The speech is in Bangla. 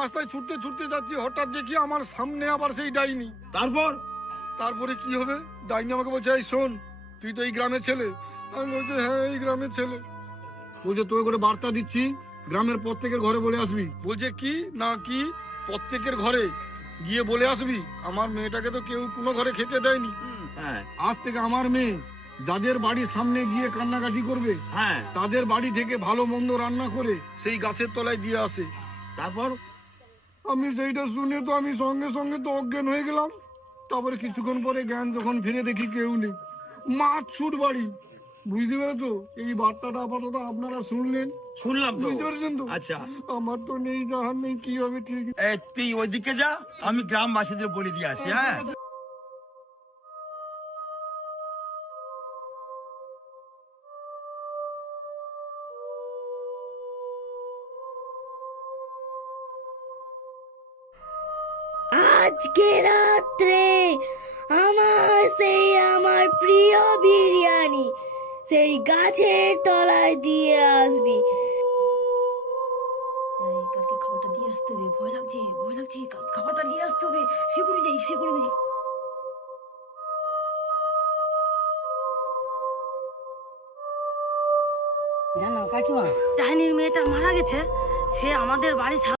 রাস্তায় ছুটতে ছুটতে যাচ্ছি হঠাৎ দেখি আমার সামনে আবার সেই ডাইনি। তারপর? তারপরে কি হবে? ডাইনি আমাকে বলছে এই শোন তুই তো এই গ্রামের ছেলে। আমি বলছি হ্যাঁ এই গ্রামের ছেলে। বলছে তোকে করে বার্তা দিচ্ছি গ্রামের প্রত্যেকের ঘরে বলে আসবি। বলছে কি? না কি? প্রত্যেকের ঘরে গিয়ে বলে আসবি? আমার মেয়েটাকে তো কেউ কোনো ঘরে খেতে দেয়নি। হ্যাঁ। আজ থেকে আমার মেয়ে যাদের বাড়ির সামনে গিয়ে কান্নাকাটি করবে হ্যাঁ। তাদের বাড়ি থেকে ভালো মন্দ রান্না করে সেই গাছের তলায় দিয়ে আসে। তারপর আমি সেইটা শুনে তো আমি সঙ্গে সঙ্গে তো অজ্ঞান হয়ে গেলাম। তারপরে কিছুক্ষণ পরে জ্ঞান যখন ফিরে দেখি কেউ নেই। মাছ ছুট বাড়ি। বুঝতে পেরেছ? এই বার্তাটা আপাতত আপনারা শুনলেন। শুনলাম তো। বুঝতে পেরেছেন তো? আচ্ছা। আমার তো নেই জাহান নেই কি হবে ঠিক। তুই ওইদিকে যা আমি গ্রামবাসীদের বলে দিয়ে আসি হ্যাঁ আজকে রাত্রে আমার সেই আমার প্রিয় বিরিয়ানি সেই গাছের তলায় দিয়ে আসবি। কালকে খাবারটা দিয়ে আসতে হবে। ভয় লাগছে ভয় লাগছে। খাবারটা দিয়ে আসতে হবে। শিগুড়ি যাই শিগুড়ি যাই। জানো কাকিমা? ডাইনির মেয়েটা মারা গেছে। সে আমাদের বাড়ি